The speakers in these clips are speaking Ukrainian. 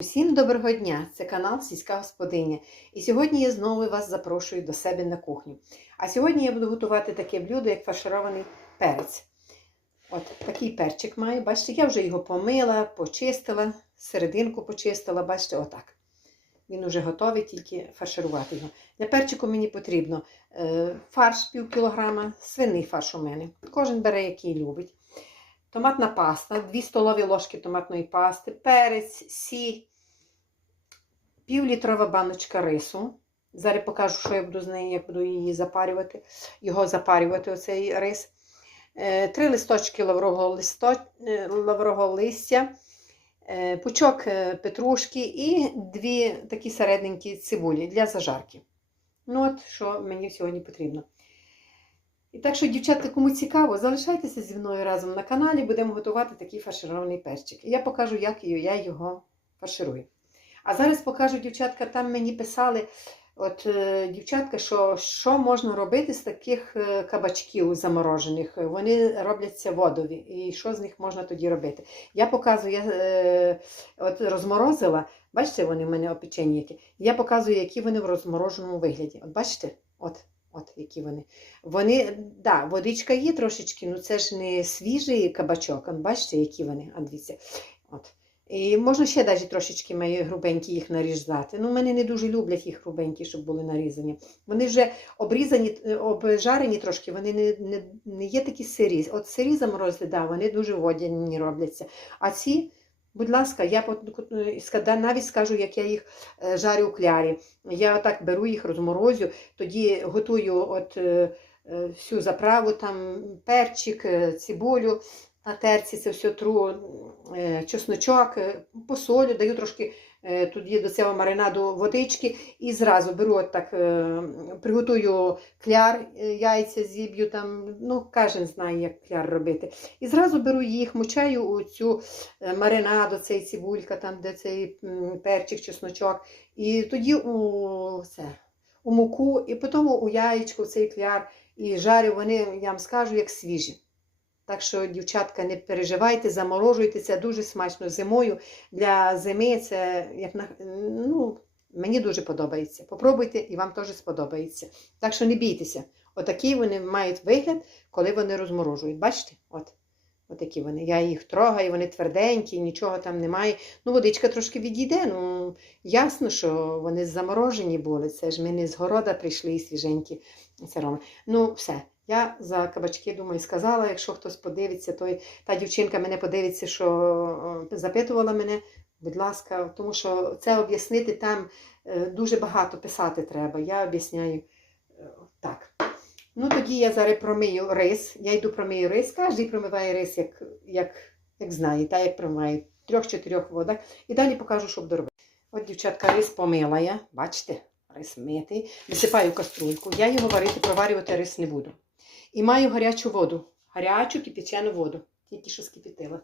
Всім доброго дня! Це канал Сільська Господиня. І сьогодні я знову вас запрошую до себе на кухню. А сьогодні я буду готувати таке блюдо, як фарширований перець. От такий перчик маю. Бачите, я вже його помила, почистила, серединку почистила, бачите, отак. Він уже готовий, тільки фарширувати його. Для перчику мені потрібно е, фарш пів кілограма, свиний фарш у мене. Кожен бере, який любить. Томатна паста, 2 столові ложки томатної пасти, перець, сіль, півлітрова баночка рису. Зараз покажу, що я буду з нею, як буду її запарювати, його запарювати, оцей рис. Е, Три листочки лаврового, листо... е, лаврового листя, е, пучок петрушки і дві такі середненькі цибулі для зажарки. Ну от, що мені сьогодні потрібно. І так що, дівчатка, кому цікаво, залишайтеся зі мною разом на каналі, будемо готувати такий фарширований перчик. І я покажу, як я його фарширую. А зараз покажу, дівчатка, там мені писали, от е, дівчатка, що, що можна робити з таких е, кабачків заморожених. Вони робляться водові. І що з них можна тоді робити? Я показую, я е, от розморозила, бачите, вони в мене опечені які. Я показую, які вони в розмороженому вигляді. От бачите? От. От які вони. Вони, да, водичка є трошечки, ну це ж не свіжий кабачок. Бачите, які вони, а дивіться. От. І можна ще навіть трошечки грубенькі їх нарізати. Ну, мене не дуже люблять їх грубенькі, щоб були нарізані. Вони вже обрізані, е, обжарені трошки, вони не, не, не є такі сирі. От сирі заморозили, да, вони дуже водяні робляться. А ці, будь ласка, я е, навіть скажу, як я їх е, жарю у клярі. Я так беру їх, розморозю, тоді готую от всю заправу, там перчик, цибулю на терці, це все тру, е, чесночок, е, посолю, даю трошки е, тоді до цього маринаду водички і зразу беру от приготую кляр, яйця зіб'ю там, ну кожен знає, як кляр робити. І зразу беру їх, мочаю у цю маринаду, цей цибулька, там, де цей перчик, чесночок. І тоді у, це, у муку, і потім у яєчко, цей кляр, і жарю вони, я вам скажу, як свіжі. Так що, дівчатка, не переживайте, заморожуйте, це дуже смачно зимою. Для зими це як на ну, мені дуже подобається. Попробуйте і вам теж сподобається. Так що не бійтеся. Отакі вони мають вигляд, коли вони розморожують. Бачите? От. Отакі вони. Я їх трогаю, вони тверденькі, нічого там немає. Ну, водичка трошки відійде. Ну, ясно, що вони заморожені були. Це ж ми не з города прийшли свіженькі. Це. Ну, все. Я за кабачки, думаю, сказала. Якщо хтось подивиться, той та дівчинка мене подивиться, що запитувала мене, будь ласка, тому що це об'яснити там е, дуже багато писати треба. Я об'ясняю е, так. Ну, тоді я зараз промию рис. Я йду промию рис. Кожен промиває рис, як, як, як знає, та як промиває в трьох-чотирьох водах. І далі покажу, що буду робити. От, дівчатка, рис помила я. Бачите, рис митий. Висипаю каструльку. Я його варити, проварювати рис не буду. І маю гарячу воду. Гарячу кипячену воду. Тільки що скипятила.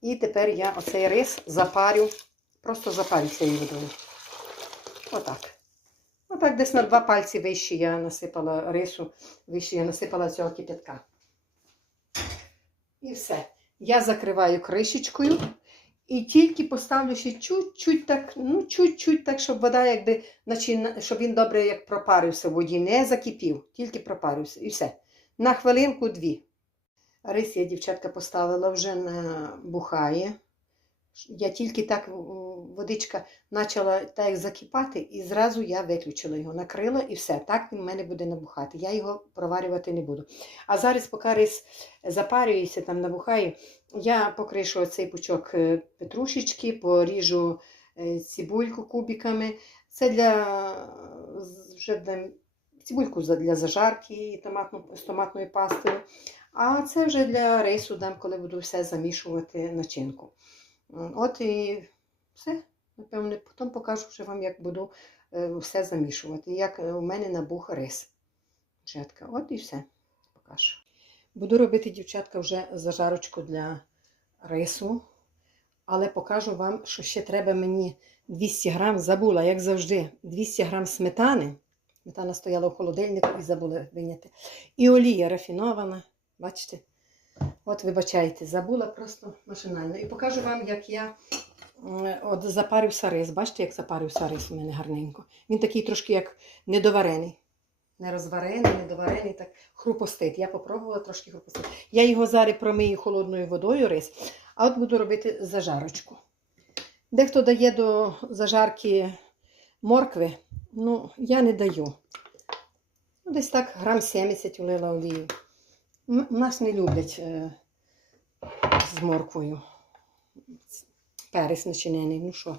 І тепер я оцей рис запарю, просто запарю цією водою. Отак. Отак десь на два пальці вище я насипала рису, вище я насипала цього кипятка. І все. Я закриваю кришечкою і тільки поставлю ще чуть-чуть так, ну, чуть-чуть так, щоб вода, якби, щоб він добре як пропарився в воді, не закипів, тільки пропарився. І все. На хвилинку дві. Рис я, дівчатка, поставила вже на бухає. Я тільки так водичка почала так закипати, і зразу я виключила його, накрила і все. Так він в мене буде набухати. Я його проварювати не буду. А зараз, поки рис запарюється, там набухає, я покришу цей пучок е, петрушечки, поріжу е, цибульку кубиками. Це для вже цибульку для зажарки томатну, з томатною пастою. А це вже для рису дам, коли буду все замішувати начинку. От і все. Напевне, потім покажу вже вам, як буду е, все замішувати. Як е, у мене набух рис. Дівчатка, от і все. Покажу. Буду робити, дівчатка, вже зажарочку для рису. Але покажу вам, що ще треба мені 200 грам, забула, як завжди, 200 грам сметани. Сметана стояла в холодильнику і забула виняти. І олія рафінована. Бачите? От, вибачайте, забула просто машинально. І покажу вам, як я от запарився рис. Бачите, як запарився рис у мене гарненько. Він такий трошки як недоварений. Не розварений, недоварений, так хрупостить. Я попробувала трошки хрупостить. Я його зараз промию холодною водою рис, а от буду робити зажарочку. Дехто дає до зажарки моркви, ну, я не даю. Ну, десь так грам 70 улила олію. Нас не люблять е, з морквою. Перець начинений. Ну що,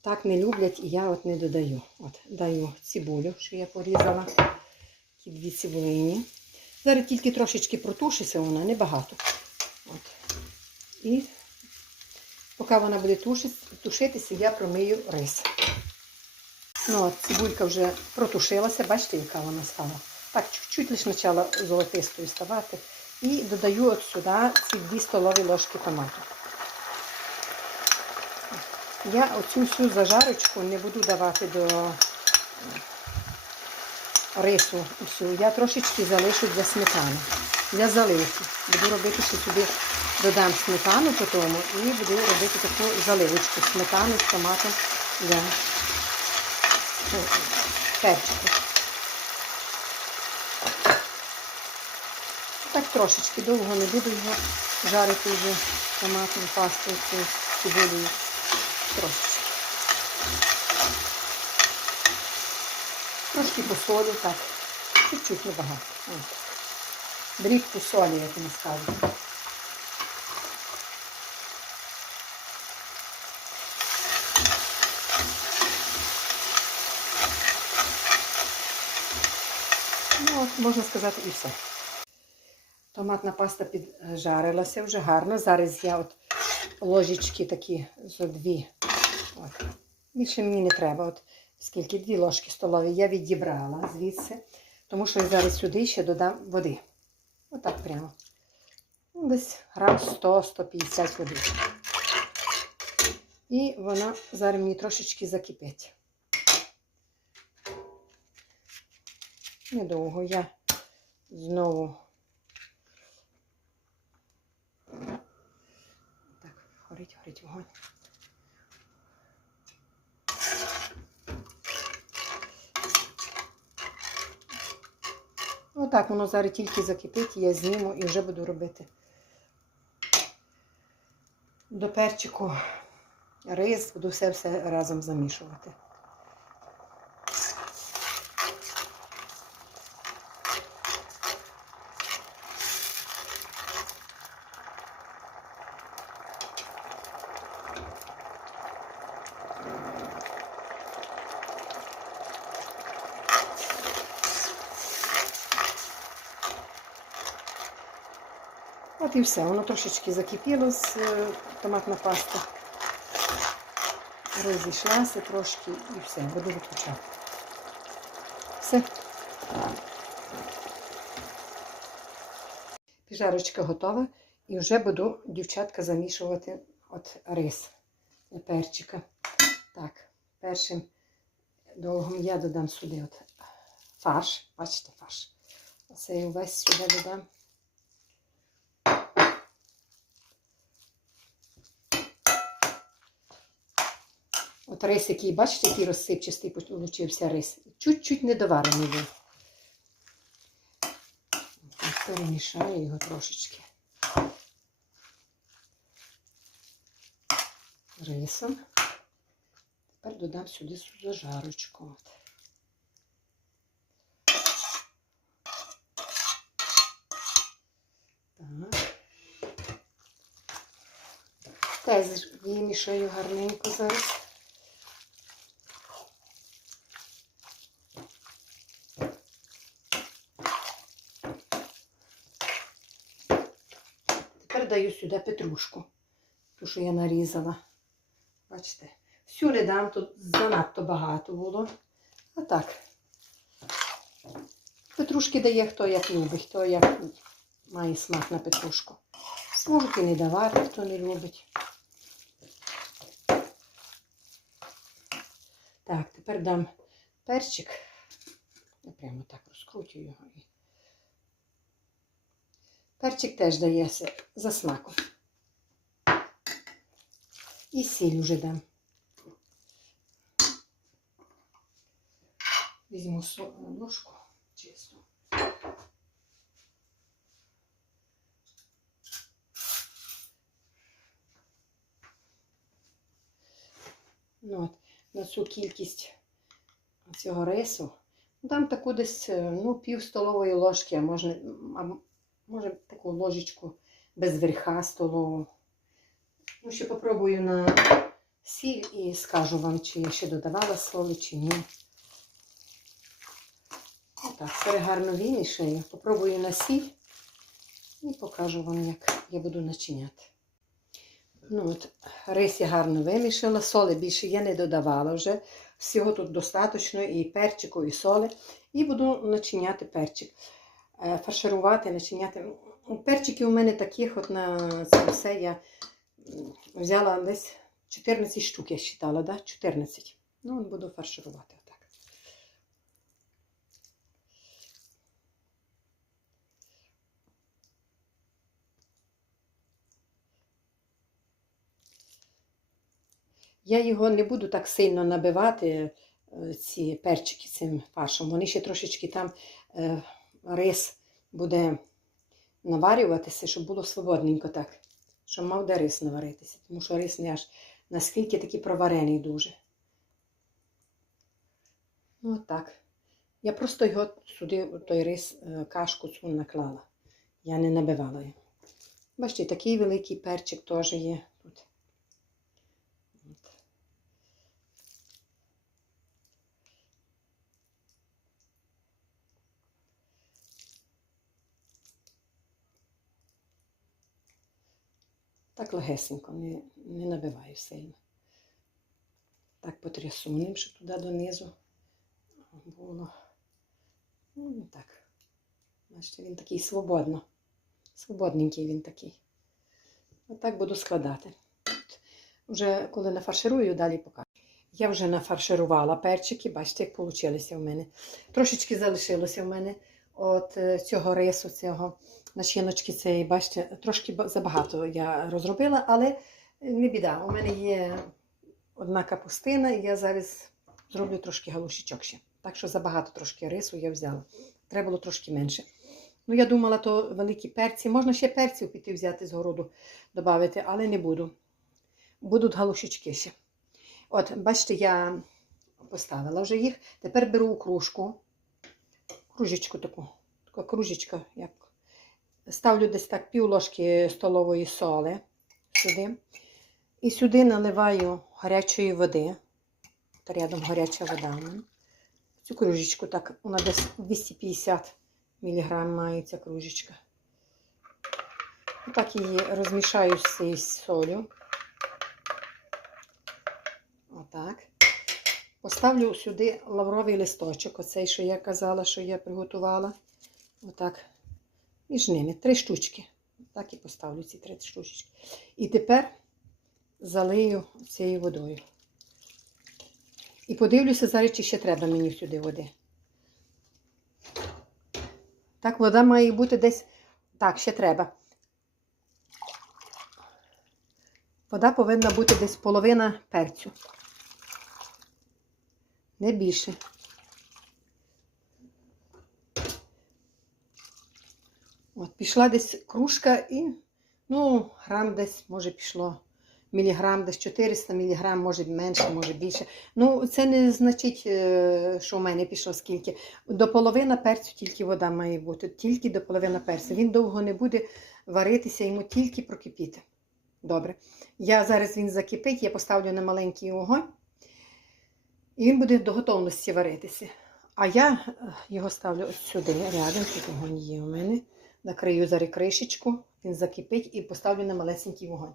так не люблять і я от не додаю. От, даю цибулю, що я порізала. Ті дві цибулині. Зараз тільки трошечки протушиться вона, небагато. От. І поки вона буде тушитися, я промию рис. Ну, от, цибулька вже протушилася, бачите, яка вона стала. Так, чуть-чуть лише почала золотистою ставати. І додаю от сюди ці 2 столові ложки томату. Я оцю всю зажарочку не буду давати до рису. Всю. Я трошечки залишу для сметани. Для заливки. Буду робити ще сюди, додам сметану по і буду робити таку заливочку сметану з томатом для перчику. Так трошечки довго не буду його жарити вже томатну пасту цю цибулею. Трошечки. Трошки посолю, так. Чуть-чуть небагато. Дрібку солі, як вони скажуть. Ну, от, можна сказати, і все. Томатна паста піджарилася вже гарно. Зараз я от ложечки такі зо дві. От. Більше мені не треба. От скільки дві ложки столові я відібрала звідси, тому що я зараз сюди ще додам води. Отак прямо. Ну, Десь грам 100-150 води. І вона зараз мені трошечки закипить. Недовго я знову так, горить, горить вогонь. Отак воно зараз тільки закипить, я зніму і вже буду робити до перчику рис, буду все все разом замішувати. І все, воно трошечки закипіло з е, томатна паста. Розійшлася трошки і все, буду виключати. Все. Піжарочка готова. І вже буду, дівчатка, замішувати от рис для перчика. Так, першим довгом я додам сюди от фарш. Бачите, фарш. Оце я увесь сюди додам. Рис, який, бачите, який розсипчастий получився рис. Чуть-чуть недоварений був. Перемішаю його трошечки. Рисом. Тепер додам сюди зажарочку. Так. Теж вимішаю гарненько зараз. Тепер даю сюди петрушку, ту, що я нарізала. Бачите, всю не дам, тут занадто багато було. А так. Петрушки дає хто як любить, хто як має смак на петрушку. Можете не давати, хто не любить. Так, тепер дам перчик. Я прямо так розкрутю його. Перчик теж дається за смаком. І сіль вже дам. Візьму со- ложку чисту. Ну, от, на цю кількість цього рису. Там таку десь е, ну, пів столової ложки, а може, а м- може таку ложечку без верха столову. Ну, ще попробую на сіль і скажу вам, чи я ще додавала солі, чи ні. Отак, все гарно вимішаю. Попробую на сіль і покажу вам, як я буду начиняти. Ну, от, рис я гарно вимішала, соли більше я не додавала вже. Всього тут достатньо і перчику, і соли. І буду начиняти перчик. Е, Фарширувати, начиняти. Перчики у мене таких от на це все я взяла десь 14 штук, я вважала, да? 14. Ну, от буду фарширувати отак. Я його не буду так сильно набивати, е, ці перчики цим фаршем. Вони ще трошечки там е, рис буде наварюватися, щоб було свободненько так. Щоб мав де рис наваритися. Тому що рис не аж наскільки такий проварений дуже. Ну, так. Я просто його сюди, той рис, е, кашку цю наклала. Я не набивала його. Бачите, такий великий перчик теж є тут. От. Так легесенько, не, не набиваю сильно. Так потрясу ним, щоб туди донизу було. Ну, і так. Бачите, він такий свободно. Свободненький він такий. Отак буду складати. Вже коли нафарширую, далі покажу. Я вже нафарширувала перчики, бачите, як вийшло в мене. Трошечки залишилося в мене от е, цього рису, цього начиночки цієї, бачите, трошки забагато я розробила, але не біда. У мене є одна капустина, і я зараз зроблю трошки галушечок ще. Так що забагато трошки рису я взяла. Треба було трошки менше. Ну, я думала, то великі перці. Можна ще перців піти взяти з городу, додати, але не буду. Будуть галушечки ще. От, бачите, я поставила вже їх. Тепер беру кружку. Кружечку таку. Така кружечка, як ставлю десь так пів ложки столової соли сюди. І сюди наливаю гарячої води. Та рядом гаряча вода. Цю кружечку, так, вона десь 250 мг має ця кружечка. Так її розмішаю з цією солью. Отак. Поставлю сюди лавровий листочок, оцей, що я казала, що я приготувала. Отак. Між ними три штучки. Так і поставлю ці три штучки. І тепер залию цією водою. І подивлюся, зараз чи ще треба мені сюди води. Так, вода має бути десь. Так, ще треба. Вода повинна бути десь половина перцю. Не більше. От, пішла десь кружка і, ну, грам десь, може, пішло міліграм, десь 400 міліграм, може менше, може більше. Ну, це не значить, е, що в мене пішло скільки. До половини перцю тільки вода має бути, тільки до половини перцю. Він довго не буде варитися, йому тільки прокипіти. Добре. Я зараз він закипить, я поставлю на маленький вогонь, і він буде до готовності варитися. А я е, його ставлю ось сюди, рядом, тут вогонь є у мене. Накрию зараз кришечку, він закипить і поставлю на малесенький вогонь.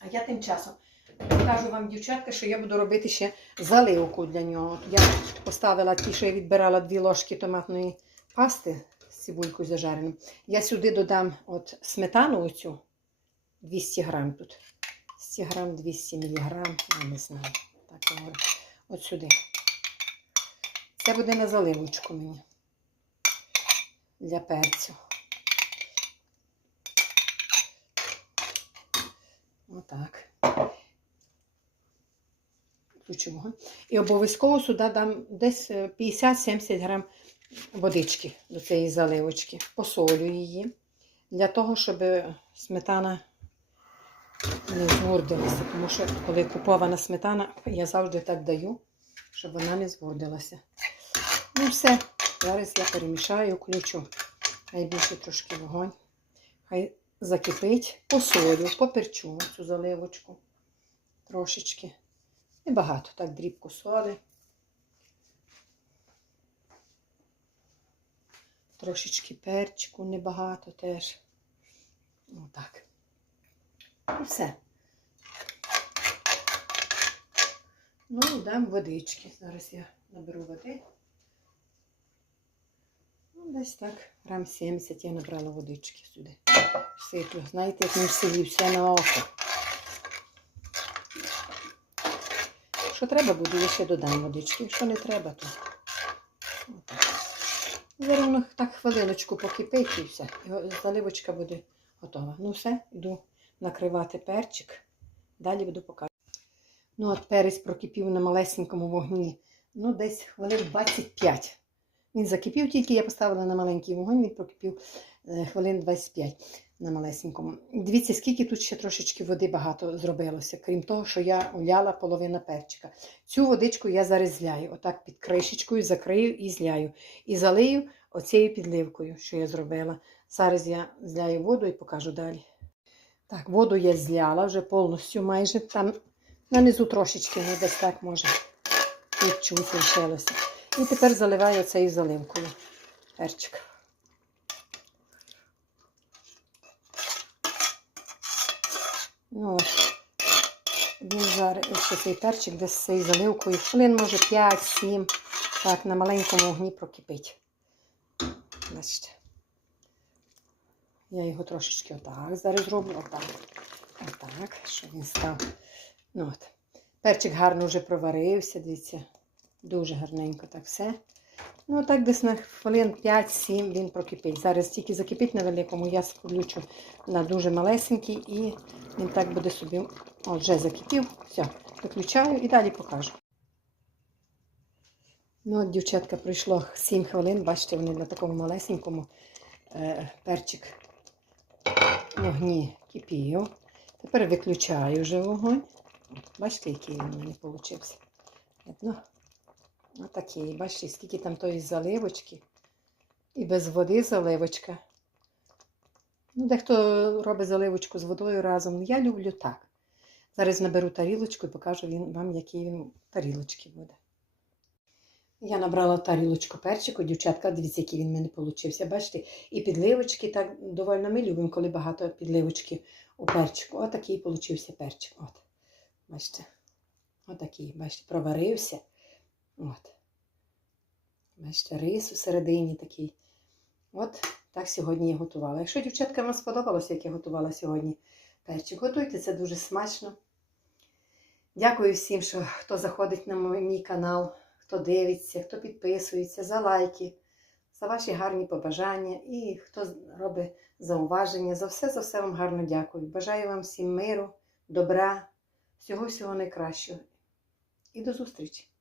А я тим часом покажу вам, дівчатка, що я буду робити ще заливку для нього. Я поставила ті, що я відбирала дві ложки томатної пасти з цибулькою зажареною. Я сюди додам от сметану оцю 200 грам тут. 100 грам, 200 міліграм, я не знаю. Так, я говорю. От сюди. Це буде на заливочку мені для перцю. Отак. Включу. І обов'язково сюди дам десь е, 50-70 грам водички до цієї заливочки. Посолю її для того, щоб сметана не згордилася. Тому що коли купована сметана, я завжди так даю, щоб вона не згордилася. Ну все, зараз я перемішаю, включу найбільше трошки вогонь. Хай закипить, посолю, поперчу цю заливочку трошечки. Небагато, так дрібку соли. Трошечки перчику небагато теж. Отак. І все. Ну, дам водички. Зараз я наберу води. Ну, десь так, грам 70 я набрала водички сюди. Сиплю. Знаєте, як ми в селі, все на око. Що треба буде, я ще додам водички. Якщо не треба, то отак. Зараз воно так хвилиночку покипить і все. І заливочка буде готова. Ну все, йду накривати перчик. Далі буду показувати. Ну, от перець прокипів на малесенькому вогні. Ну, десь хвилин 25. Він закипів тільки, я поставила на маленький вогонь, він прокипів е, хвилин 25 на малесенькому. Дивіться, скільки тут ще трошечки води багато зробилося, крім того, що я уляла половина перчика. Цю водичку я зараз зляю. Отак під кришечкою закрию і зляю. І залию оцією підливкою, що я зробила. Зараз я зляю воду і покажу далі. Так, воду я зляла вже повністю майже там нанизу трошечки, ну десь так може. Тут чуть лишилося. І тепер заливаю цією заливкою перчик. Ну. Він зараз ще цей перчик десь з цією заливкою. Хвилин, може 5-7. Так, на маленькому вогні прокипить. Бачите. Я його трошечки отак зараз зроблю. Отак. Отак, щоб він став. Ну от. Перчик гарно вже проварився, дивіться. Дуже гарненько так все. Ну, так десь на хвилин 5-7 він прокипить. Зараз тільки закипить на великому, я включу на дуже малесенький і він так буде собі. О, вже закипів. Все, виключаю і далі покажу. Ну, от, дівчатка, пройшло 7 хвилин. Бачите, вони на такому малесенькому е, перчик вогні кипів. Тепер виключаю вже вогонь. Бачите, який він у мене вийшов. Видно? Отакий. Бачите, скільки там тої заливочки. І без води заливочка. Ну, дехто робить заливочку з водою разом. Я люблю так. Зараз наберу тарілочку і покажу вам, який він в тарілочці буде. Я набрала тарілочку перчику, дівчатка, дивіться, який він в мене вийшов. Бачите, і підливочки, так довольно ми любимо, коли багато підливочки у перчику. Отакий получився перчик. От. Бачите? Отакий, бачите, проварився. От. Бачите, рис у середині такий. От так сьогодні я готувала. Якщо дівчатка вам сподобалося, як я готувала сьогодні перчик, готуйте це дуже смачно. Дякую всім, що хто заходить на мій канал, хто дивиться, хто підписується, за лайки, за ваші гарні побажання і хто робить зауваження. За все, за все вам гарно дякую. Бажаю вам всім миру, добра, всього-всього найкращого. І до зустрічі!